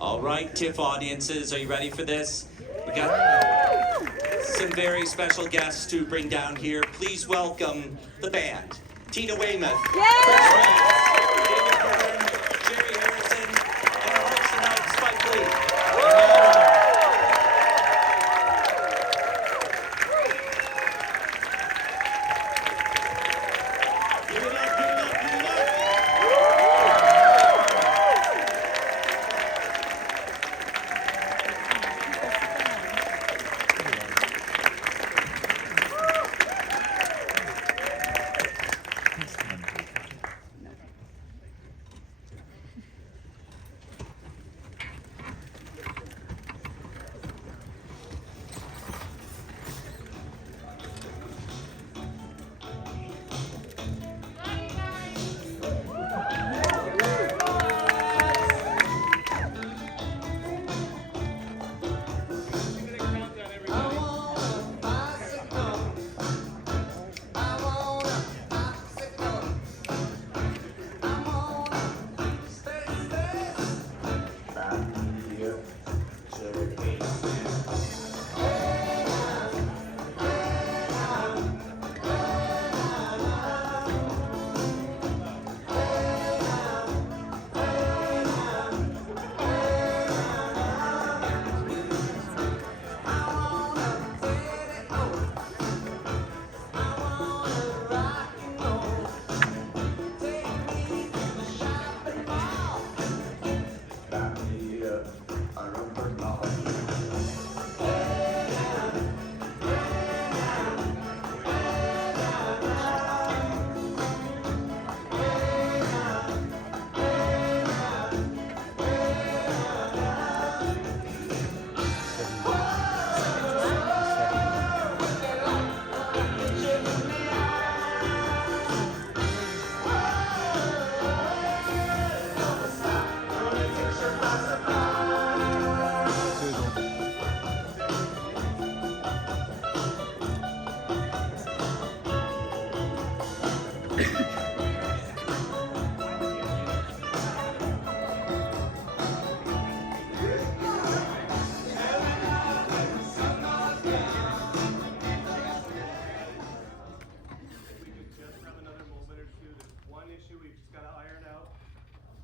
All right, TIFF audiences, are you ready for this? We got some very special guests to bring down here. Please welcome the band. Tina Weymouth, Frantz, David Byrne, Jerry Harrison, and our host tonight, Spike Lee.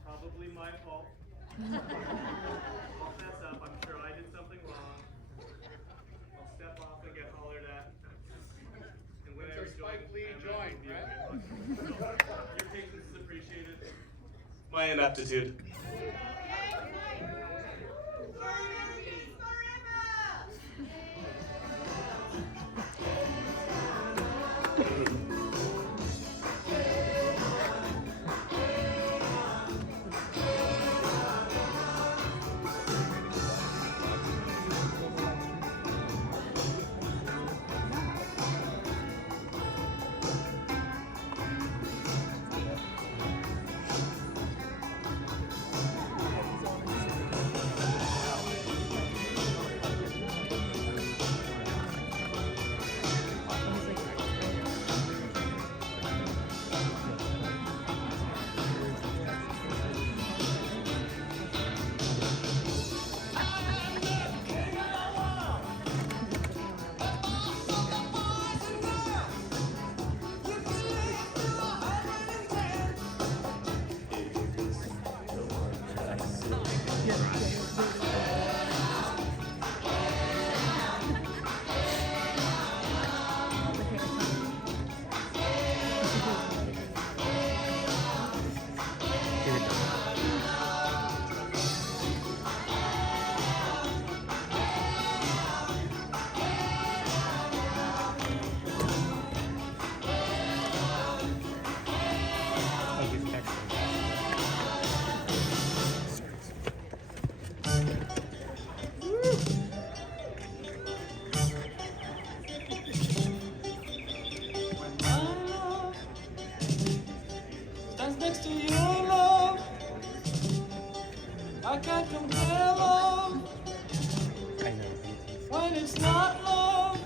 Probably my fault. I'll fess up. I'm sure I did something wrong. I'll step off and get hollered at. And when I Spike Lee joined, right? Your patience is appreciated. My ineptitude. Next to you, love, I can't compare love. When it's not love,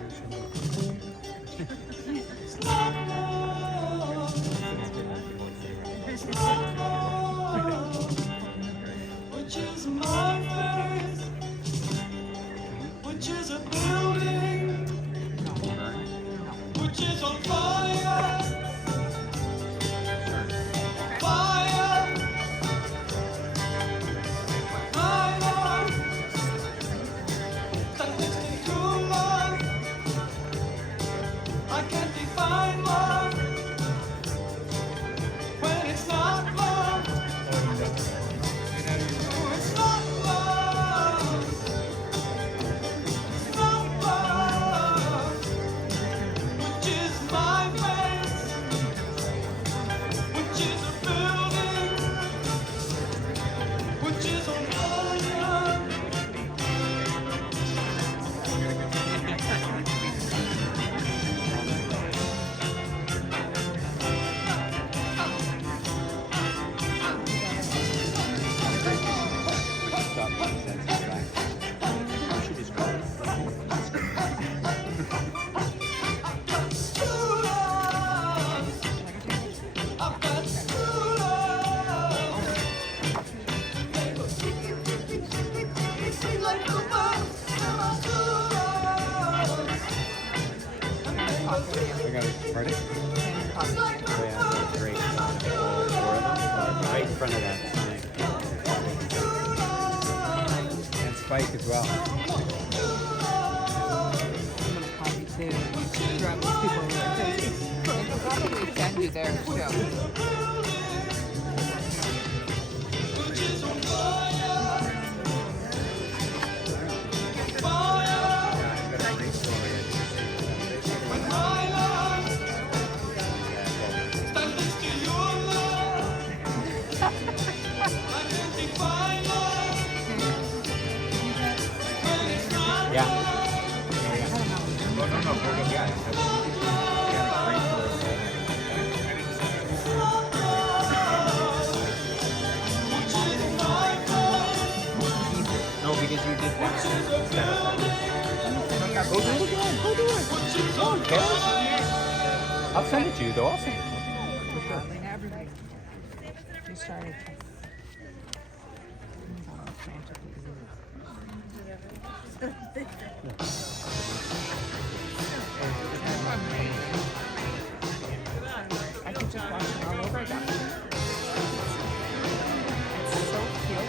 it's not love. It's not love, which is my favorite. Spike as well. Copy too. Drop people there. They'll probably send you there too. No, because you did that instead of that. Go do it again. Go do it. Don't care. I'll send it to you though. I'll send it. For sure. You started. I could just watch it all over again. It's so cute.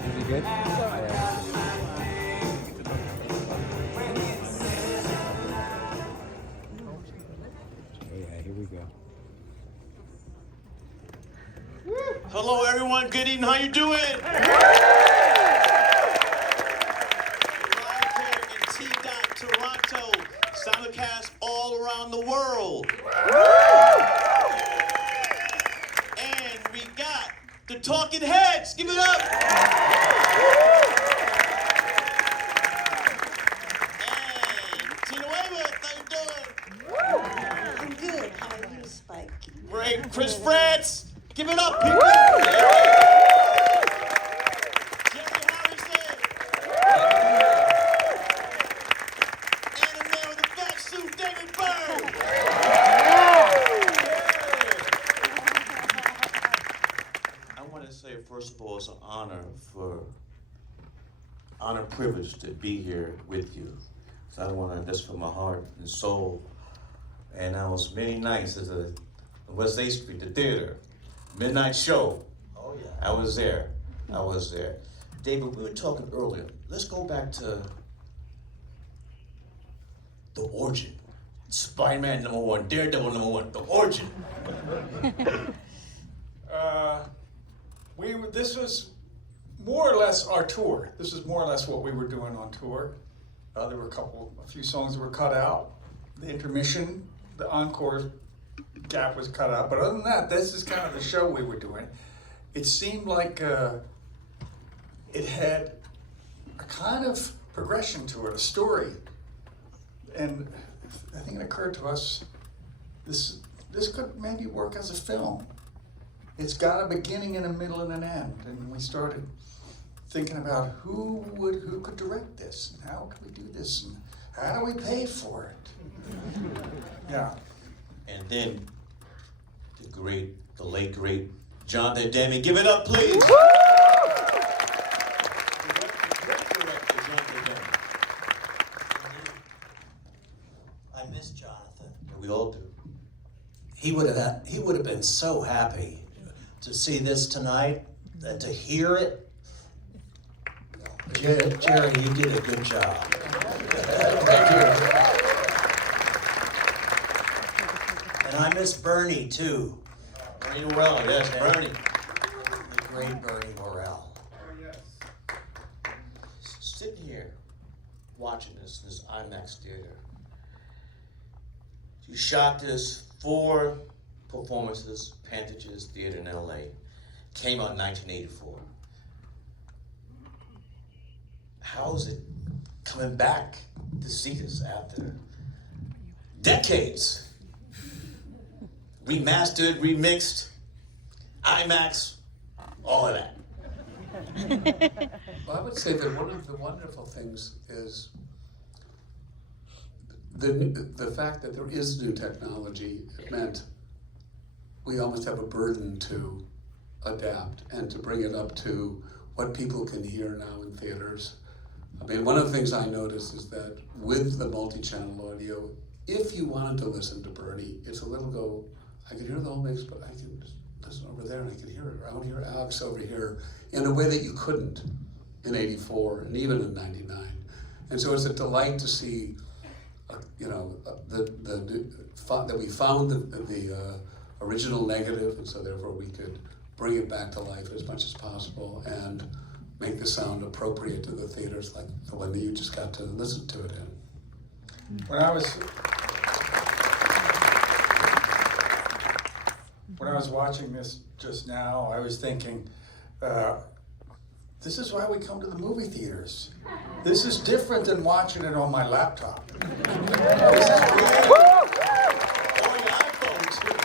Is he good? Oh yeah, here we go. Hello, everyone. Good evening. How you doing? Live here in T. Toronto, simulcast all around the world. And we got the Talking Heads. Give it up. And Tina Weymouth, how you doing? I'm good. How are you, Spike? Great. Chris Frantz. Give it up, people. Jerry Harrison. And the man with the fat suit, David Byrne. I want to say, first of all, it's an honor, privilege to be here with you. So I want to, just from my heart and soul. And I was many nights at the West 8th Street, the theater. Midnight show. Oh yeah. I was there. David, we were talking earlier. Let's go back to the origin. Spider-Man #1, Daredevil #1, the origin. This was more or less our tour. This is more or less what we were doing on tour. There were a few songs that were cut out. The intermission, the encore gap was cut out, but other than that, this is kind of the show we were doing. It seemed like it had a kind of progression to it, a story, and I think it occurred to us this could maybe work as a film. It's got a beginning and a middle and an end, and we started thinking about who could direct this, and how could we do this, and how do we pay for it? Yeah. And then the late great Jonathan Demme. Give it up, please. I miss Jonathan. We all do. He would have been so happy to see this tonight and to hear it. Jerry, you did a good job. Thank you. And I miss Byrne too. Bernie Morell, yes, Bernie. The great Byrne Morell. Sitting here, watching this IMAX theater. You shot this 4 performances, Pantages Theater in LA. Came out in 1984. How is it coming back to see this after decades? Remastered, remixed, IMAX, all of that. Well, I would say that one of the wonderful things is the fact that there is new technology. It meant we almost have a burden to adapt and to bring it up to what people can hear now in theaters. I mean, one of the things I noticed is that with the multi-channel audio, if you wanted to listen to Byrne, it's a little go, I can hear the whole mix, but I can just listen over there and I can hear it, or I want to hear Alex over here in a way that you couldn't in '84 and even in '99. And so it's a delight to see, that we found the original negative, and so therefore we could bring it back to life as much as possible and make the sound appropriate to the theaters like the one that you just got to listen to it in. When I was watching this just now, I was thinking, this is why we come to the movie theaters. This is different than watching it on my laptop. This is great. Or your iPhone, too.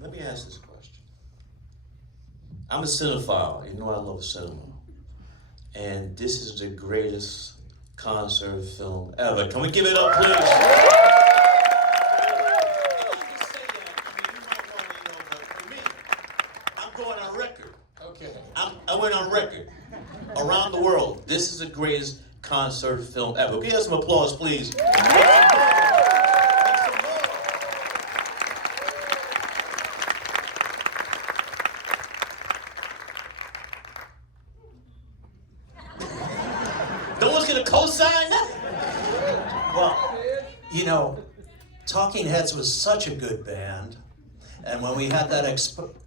Let me ask this question. I'm a cinephile. You know I love cinema. And this is the greatest concert film ever. Can we give it up, please? Going on record. Okay. I went on record around the world. This is the greatest concert film ever. Give us some applause, please. No one's gonna co-sign that? Well, you know, Talking Heads was such a good band. And when we had that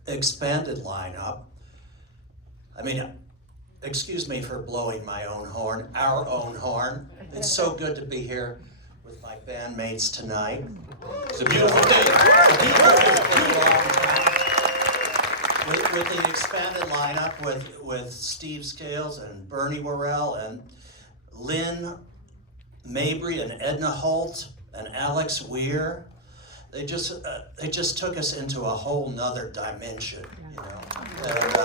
expanded lineup, I mean, excuse me for blowing my own horn, our own horn. It's so good to be here with my bandmates tonight. It's a beautiful day. It's a beautiful day. With the expanded lineup with Steve Scales and Bernie Worrell and Lynn Mabry and Edna Holt and Alex Weir. They just took us into a whole nother dimension, you know. And,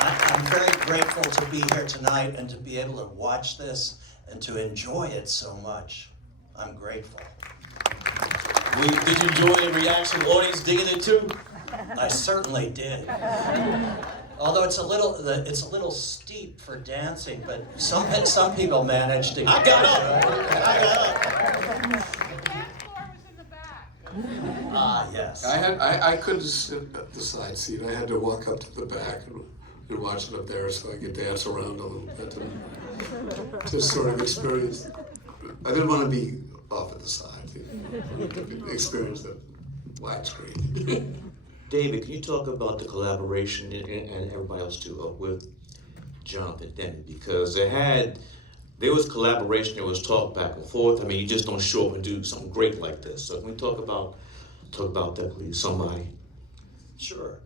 I'm very grateful to be here tonight and to be able to watch this and to enjoy it so much. I'm grateful. Did you enjoy the reaction? The audience digging it too? I certainly did. Although it's a little steep for dancing, but some people managed to. I got up. Ah, yes. I couldn't sit at the side seat. I had to walk up to the back and watch it up there so I could dance around a little bit and just sort of experience. I didn't want to be off at the side. Experience the widescreen. David, can you talk about the collaboration and everybody else too with Jonathan Demme? Because there was collaboration, there was talk back and forth. I mean, you just don't show up and do something great like this. So can we talk about that, please? Somebody. Sure.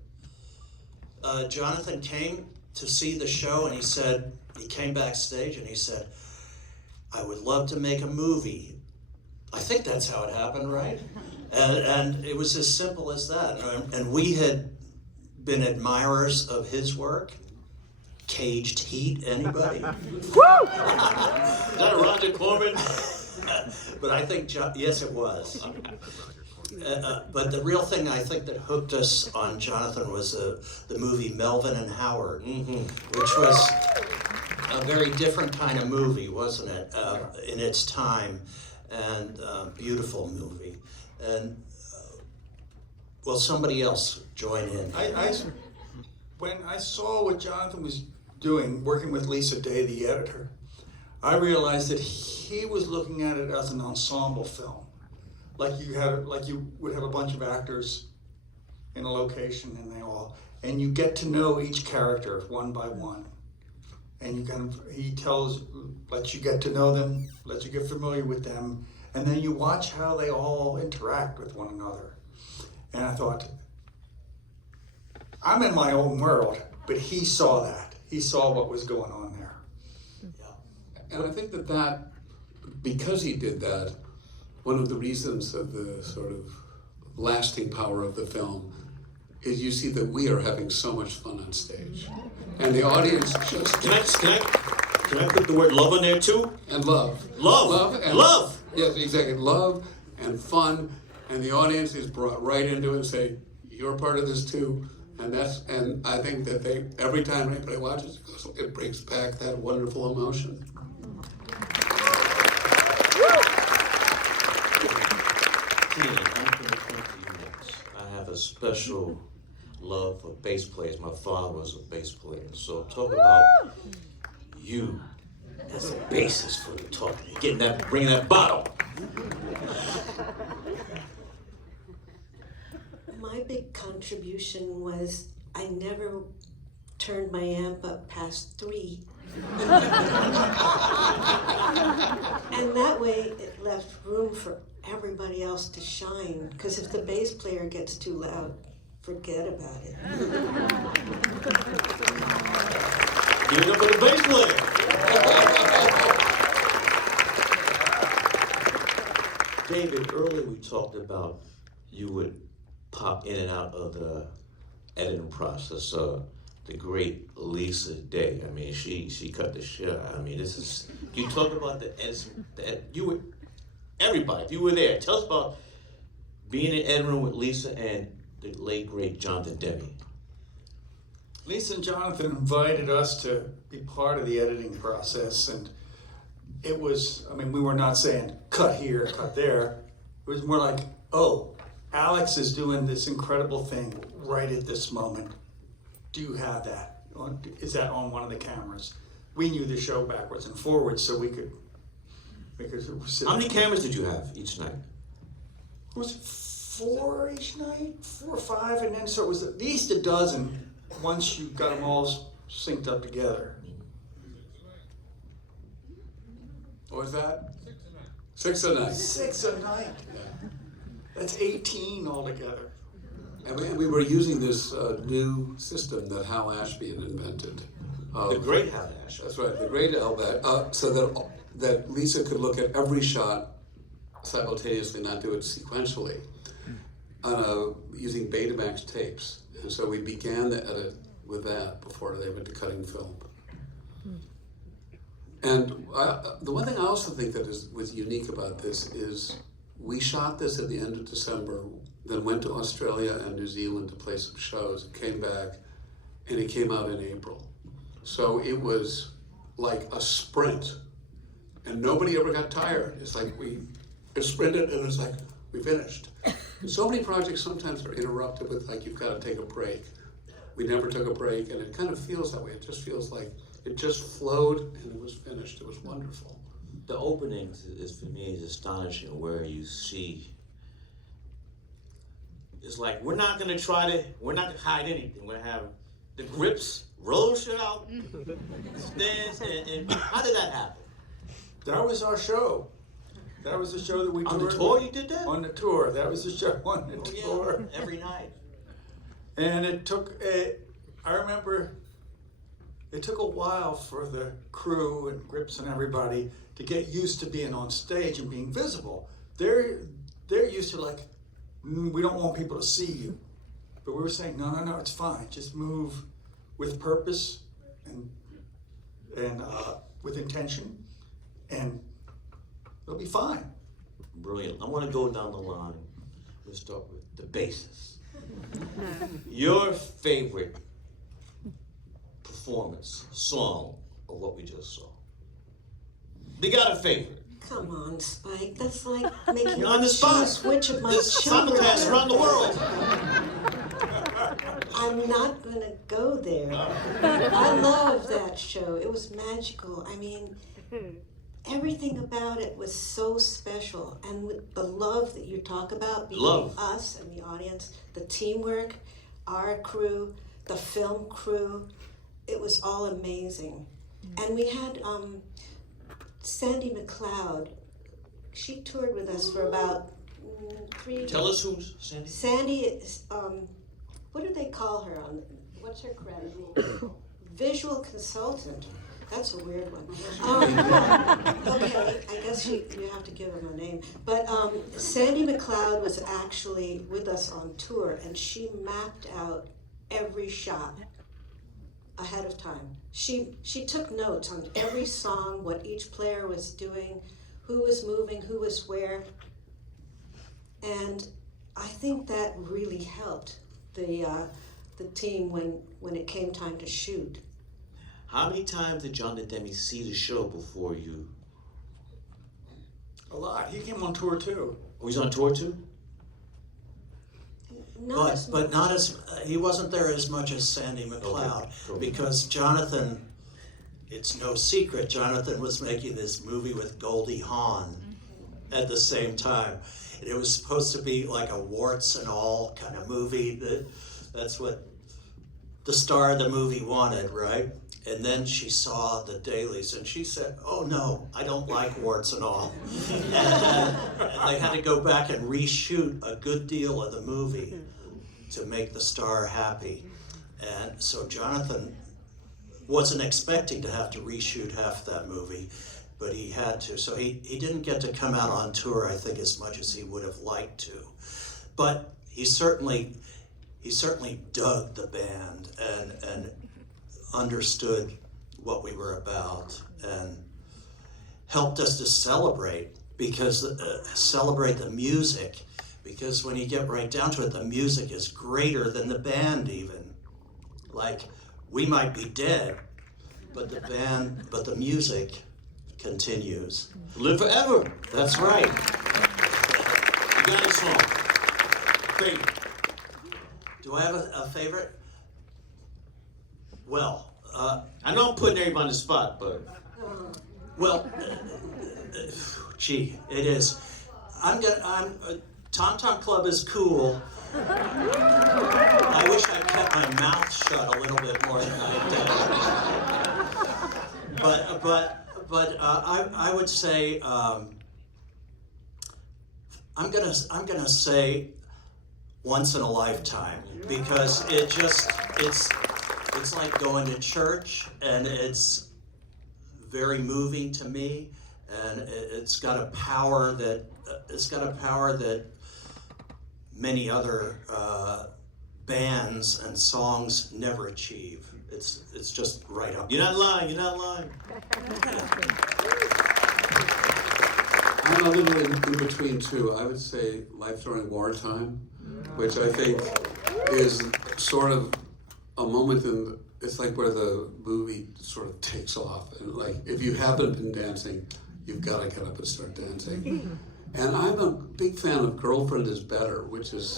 Jonathan came to see the show and he came backstage and he said, I would love to make a movie. I think that's how it happened, right? And it was as simple as that. And we had been admirers of his work. Caged Heat, anybody? Is that Roger Corman? But I think, yes, it was. But the real thing I think that hooked us on Jonathan was the movie Melvin and Howard, which was a very different kind of movie, wasn't it, in its time, and beautiful movie. And, well, somebody else join in. When I saw what Jonathan was doing, working with Lisa Day, the editor, I realized that he was looking at it as an ensemble film. Like you would have a bunch of actors in a location and you get to know each character one by one. And he lets you get to know them, lets you get familiar with them, and then you watch how they all interact with one another. And I thought, I'm in my own world, but he saw that. He saw what was going on there. Yeah. And I think that because he did that, one of the reasons of the sort of lasting power of the film is you see that we are having so much fun on stage. And the audience just... Can I put the word love in there too? And love. Love. Yes, exactly. Love and fun. And the audience is brought right into it and say, you're part of this too. And I think that every time anybody watches it brings back that wonderful emotion. Tina, I'm going to come to you next. I have a special love for bass players. My father was a bass player. So talk about you as a bassist for the talking, bringing that bottle. My big contribution was I never turned my amp up past 3. And that way it left room for everybody else to shine, because if the bass player gets too loud, forget about it. Give it up for the bass player. David, earlier we talked about you would pop in and out of the editing process. The great Lisa Day. I mean, she cut the shit out. I mean, you talk about the editing. Everybody, if you were there, tell us about being in the editing room with Lisa and the late great Jonathan Demme. Lisa and Jonathan invited us to be part of the editing process, and it was, I mean, we were not saying cut here, cut there. It was more like, oh, Alex is doing this incredible thing right at this moment. Do you have that? Is that on one of the cameras? We knew the show backwards and forwards, so we could sit. How many cameras did you have each night? Was it 4 each night? 4 or 5, and then so it was at least a dozen once you got them all synced up together. What was that? 6 a night. 6 a night. Yeah. That's 18 altogether. And we were using this new system that Hal Ashby had invented. The great Hal Ashby. That's right, the great Hal Ashby. So that Lisa could look at every shot simultaneously, not do it sequentially, using Betamax tapes. And so we began the edit with that before they went to cutting film. And the one thing I also think that was unique about this is we shot this at the end of December, then went to Australia and New Zealand to play some shows, came back, and it came out in April. So it was like a sprint, and nobody ever got tired. It's like we sprinted, and it was like, we finished. And so many projects sometimes are interrupted with, like, you've got to take a break. We never took a break, and it kind of feels that way. It just feels like it just flowed, and it was finished. It was wonderful. The openings is for me is astonishing, where you see. It's like we're not gonna hide anything. We're gonna have the grips, roll shit out, stands, and how did that happen? That was our show. That was the show that we On toured the tour with. you did that? On the tour. That was the show on the tour. Yeah, every night. And it took I remember it took a while for the crew and Grips and everybody to get used to being on stage and being visible. They're used to, like, we don't want people to see you. But we were saying, no, it's fine. Just move with purpose and with intention, and it'll be fine. Brilliant. I want to go down the line. Let's start with the basis. Your favorite performance, song of what we just saw. You got a favorite? Come on, Spike. That's like making You're on the me spot. choose which of my There's children. simulcasts around the world. I'm not gonna go there. I love that show. It was magical. I mean, everything about it was so special. And with the love that you talk about between us and the audience, the teamwork, our crew, the film crew, it was all amazing. And we had Sandy McLeod. She toured with us for about 3 Tell us who's Sandy. Sandy is, what do they call her on, what's her credit? Visual consultant. That's a weird one. Okay, I guess you have to give them a name. But Sandy McLeod was actually with us on tour, and she mapped out every shot ahead of time. She took notes on every song, what each player was doing, who was moving, who was where. And I think that really helped the the team when it came time to shoot. How many times did Jonathan Demme see the show before you? A lot. He came on tour too. Oh, he's on tour too? But not as, he wasn't there as much as Sandy McLeod, Okay. because Jonathan, it's no secret, Jonathan was making this movie with Goldie Hawn at the same time. And it was supposed to be like a warts and all kind of movie. That's what the star of the movie wanted, right? And then she saw the dailies and she said, oh no, I don't like warts and all. And they had to go back and reshoot a good deal of the movie to make the star happy. And so Jonathan wasn't expecting to have to reshoot half of that movie, but he had to. So he didn't get to come out on tour, I think, as much as he would have liked to. But he certainly dug the band and understood what we were about and helped us to celebrate, because celebrate the music, because when you get right down to it, the music is greater than the band even. Like, we might be dead, but the music continues. Live forever. That's right. You got a song. Favorite. Do I have a favorite? Well, I know I'm putting everybody on the spot, but gee, it is. Tom Tom Club is cool. I wish I kept my mouth shut a little bit more than I did. But I would say I'm gonna say Once in a Lifetime, because it's like going to church, and it's very moving to me, and it's got a power that many other bands and songs never achieve. It's just right up. you're not lying. You're not lying. I'm a little in between two. I would say Life During Wartime, which I think is sort of a moment it's like where the movie sort of takes off. And like, if you haven't been dancing, you've got to get up and start dancing. And I'm a big fan of Girlfriend is Better, which is,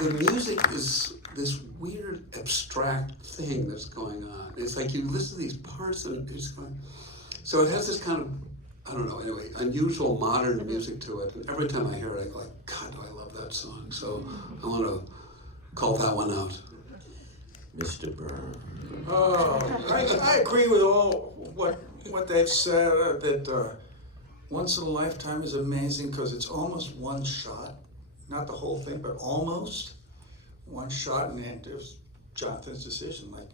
the music is this weird abstract thing that's going on. It's like you listen to these parts and it's going, so it has this kind of, I don't know, anyway, unusual modern music to it. And every time I hear it, I go like, God, do I love that song. So I want to call that one out. Mr. Byrne. I agree with all what they've said, that Once in a Lifetime is amazing because it's almost one shot. Not the whole thing, but almost one shot, and it was Jonathan's decision. Like,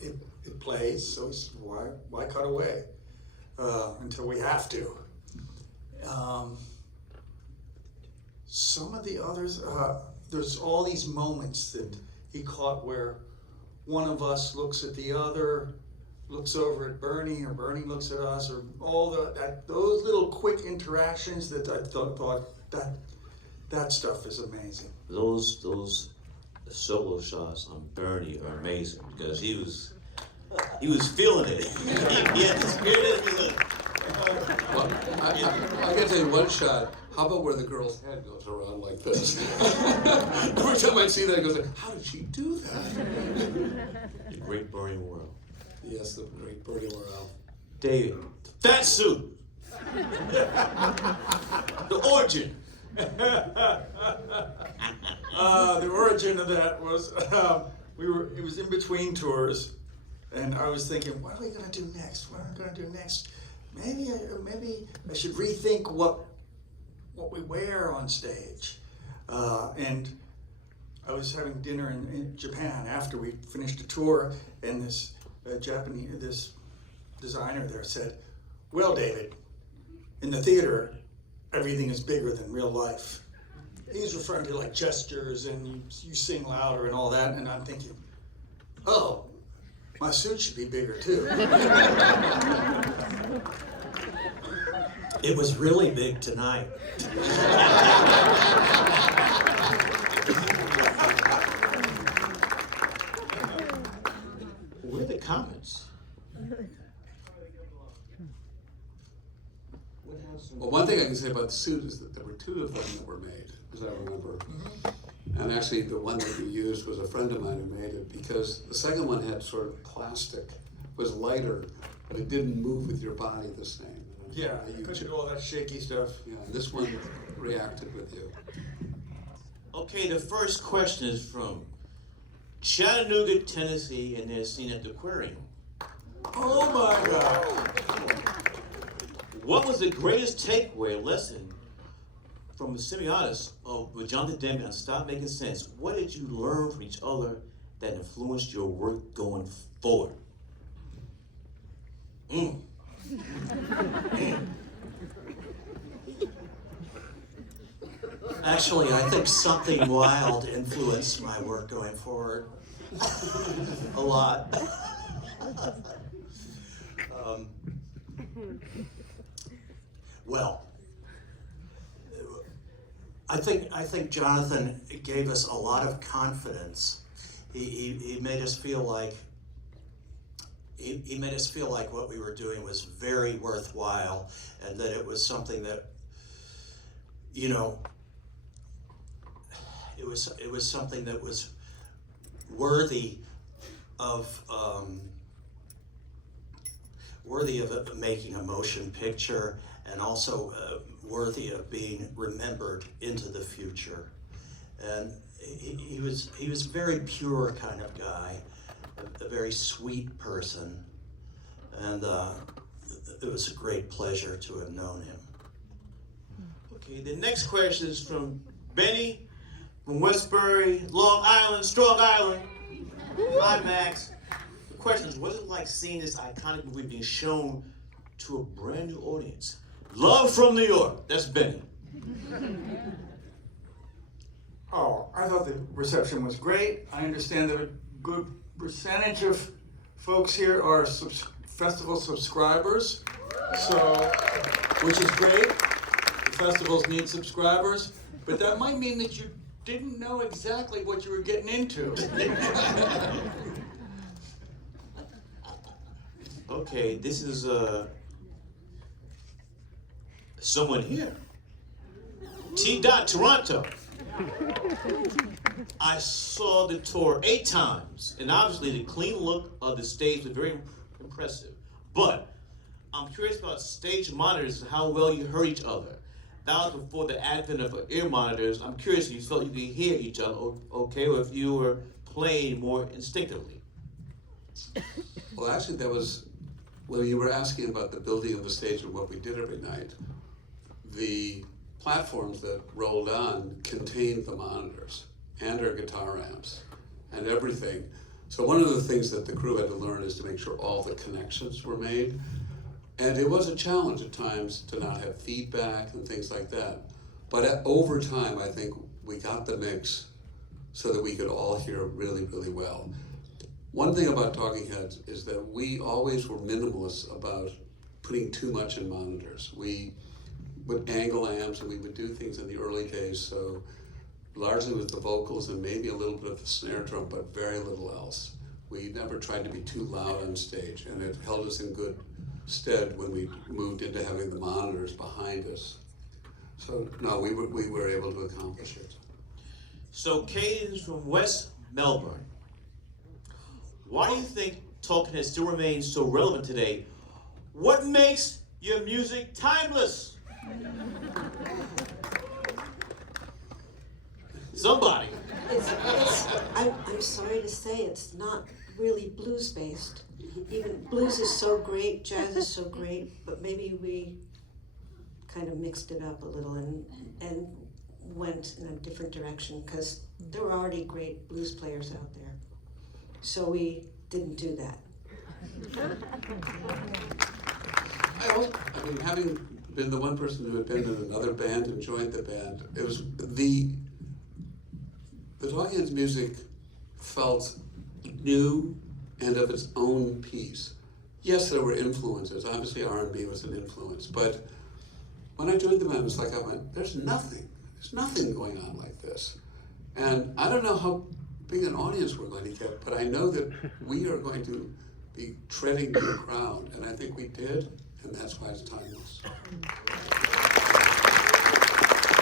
it plays, so it's, why cut away until we have to? Some of the others, there's all these moments that he caught where one of us looks at the other, looks over at Bernie, or Bernie looks at us, or all those little quick interactions that I thought that stuff is amazing. Those solo shots on Byrne are amazing, because he was feeling it. he had the spirit in it. Well, I can tell you one shot. How about where the girl's head goes around like this? Every time I see that, I go, how did she do that? The great Byrne world. Yes, the great Byrne world. David, the fat suit. The origin. The origin of that was it was in between tours, and I was thinking, what are we gonna do next? What are we gonna do next? Maybe I should rethink what we wear on stage. And I was having dinner in Japan after we finished the tour, and this this designer there said, "Well, David, in the theater, everything is bigger than real life." He's referring to like gestures and you sing louder and all that, and I'm thinking, oh, my suit should be bigger too. It was really big tonight. comments? Well, one thing I can say about the suit is that there were two of them that were made, as I remember. And actually, the one that you used was a friend of mine who made it, because the second one had sort of plastic, was lighter, but it didn't move with your body the same. Yeah, you couldn't do all that shaky stuff. Yeah, and this one reacted with you. Okay, the first question is from Chattanooga, Tennessee, and they're seen at the aquarium. Oh my God. What was the greatest takeaway or lesson from the semiotics of with Jonathan Demme on Stop Making Sense? What did you learn from each other that influenced your work going forward? Actually, I think something wild influenced my work going forward. A lot. Well, I think Jonathan gave us a lot of confidence. He made us feel like he made us feel like what we were doing was very worthwhile, and that it was something that, you know, it was something that was worthy of making a motion picture, and also worthy of being remembered into the future. And he was a very pure kind of guy, a very sweet person, and it was a great pleasure to have known him. Okay, the next question is from Benny from Westbury, Long Island, Strong Island. Hi, Max. The question is, what is it like seeing this iconic movie being shown to a brand new audience? Love from New York. That's Benny. Oh, I thought the reception was great. I understand that a good percentage of folks here are festival subscribers, so, which is great. The festivals need subscribers, but that might mean that you didn't know exactly what you were getting into. Okay, this is someone here. T. Toronto. I saw the tour 8 times, and obviously the clean look of the stage was very impressive. But I'm curious about stage monitors and how well you heard each other. That was before the advent of ear monitors. I'm curious if you felt you could hear each other, okay, or if you were playing more instinctively. Well, actually, that was, when you were asking about the building of the stage and what we did every night, the platforms that rolled on contained the monitors and our guitar amps and everything. So one of the things that the crew had to learn is to make sure all the connections were made. And it was a challenge at times to not have feedback and things like that. But over time, I think we got the mix so that we could all hear really, really well. One thing about Talking Heads is that we always were minimalists about putting too much in monitors. We would angle amps and we would do things in the early days, so largely with the vocals and maybe a little bit of the snare drum, but very little else. We never tried to be too loud on stage, and it held us in good stead when we moved into having the monitors behind us. So no, we were able to accomplish it. So Caden's from West Melbourne. Why do you think Talking Heads still remains so relevant today? What makes your music timeless? Somebody. I'm sorry to say, it's not really blues based. Even blues is so great, jazz is so great, but maybe we kind of mixed it up a little and went in a different direction, because there were already great blues players out there. So we didn't do that. I mean, having been the one person who had been in another band and joined the band, it was the Talking Heads music felt new and of its own piece. Yes, there were influences. Obviously, R&B was an influence. But when I joined the band, it was like I went, there's nothing going on like this. And I don't know how big an audience we're going to get, but I know that we are going to be treading new ground, and I think we did, and that's why it's timeless.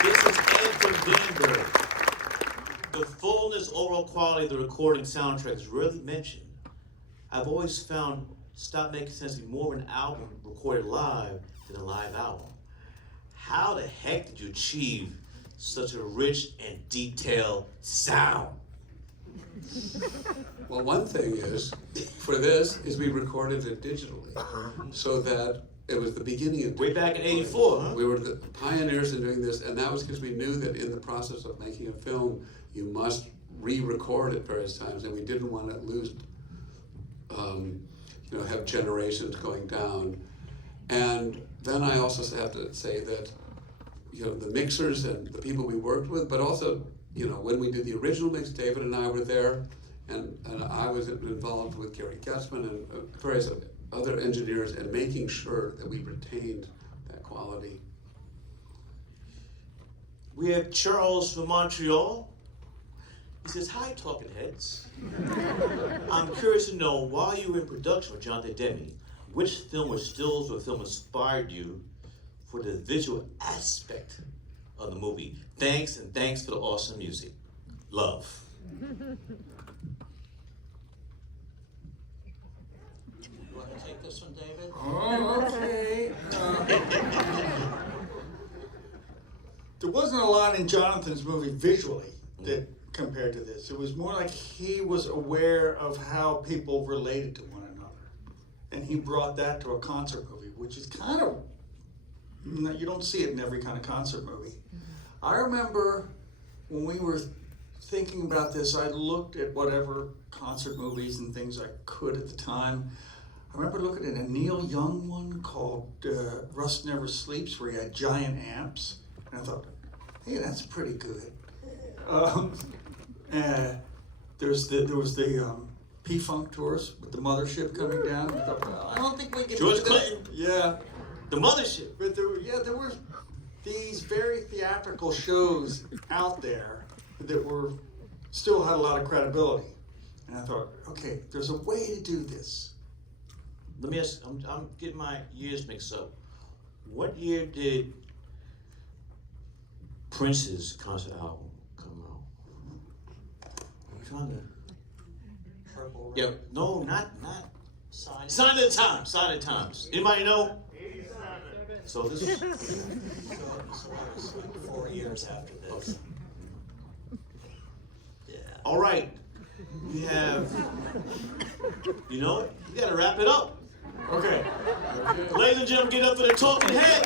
This is Ed from Denver. The fullness, overall quality of the recording soundtrack is rarely mentioned. I've always found Stop Making Sense to be more of an album recorded live than a live album. How the heck did you achieve such a rich and detailed sound? Well, one thing is, for this, is we recorded it digitally, so that it was the beginning of... Way back in '84, huh? We were the pioneers in doing this, and that was because we knew that in the process of making a film, you must re-record it various times, and we didn't want to lose, have generations going down. And then I also have to say that, the mixers and the people we worked with, but also, when we did the original mix, David and I were there, and I was involved with Gary Getzman and various other engineers, and making sure that we retained that quality. We have Charles from Montreal. He says, "Hi, Talking Heads. I'm curious to know, while you were in production with Jonathan Demme, which film or stills or film inspired you for the visual aspect of the movie? Thanks, and thanks for the awesome music. Love." You want to take this one, David? Oh, okay. There wasn't a lot in Jonathan's movie visually that compared to this. It was more like he was aware of how people related to one another. And he brought that to a concert movie, which is kind of, you don't see it in every kind of concert movie. I remember when we were thinking about this, I looked at whatever concert movies and things I could at the time. I remember looking at a Neil Young one called Rust Never Sleeps, where he had giant amps. And I thought, hey, that's pretty good. There was the P-Funk tours with the mothership coming down. I thought, well, I don't think we can George do that. Clinton. Yeah. The mothership. But there were these very theatrical shows out there that still had a lot of credibility. And I thought, okay, there's a way to do this. Let me ask, I'm getting my years mixed up. What year did Prince's concert album come out? I'm trying to... Purple Rain. Yep. No, not Sign. Sign of the Times. Sign of the Times. Anybody know? 87. So this is... So it was like 4 years after this. Yeah. All right. We have... You know what? We gotta wrap it up. Okay. Ladies and gentlemen, get up for the Talking Head.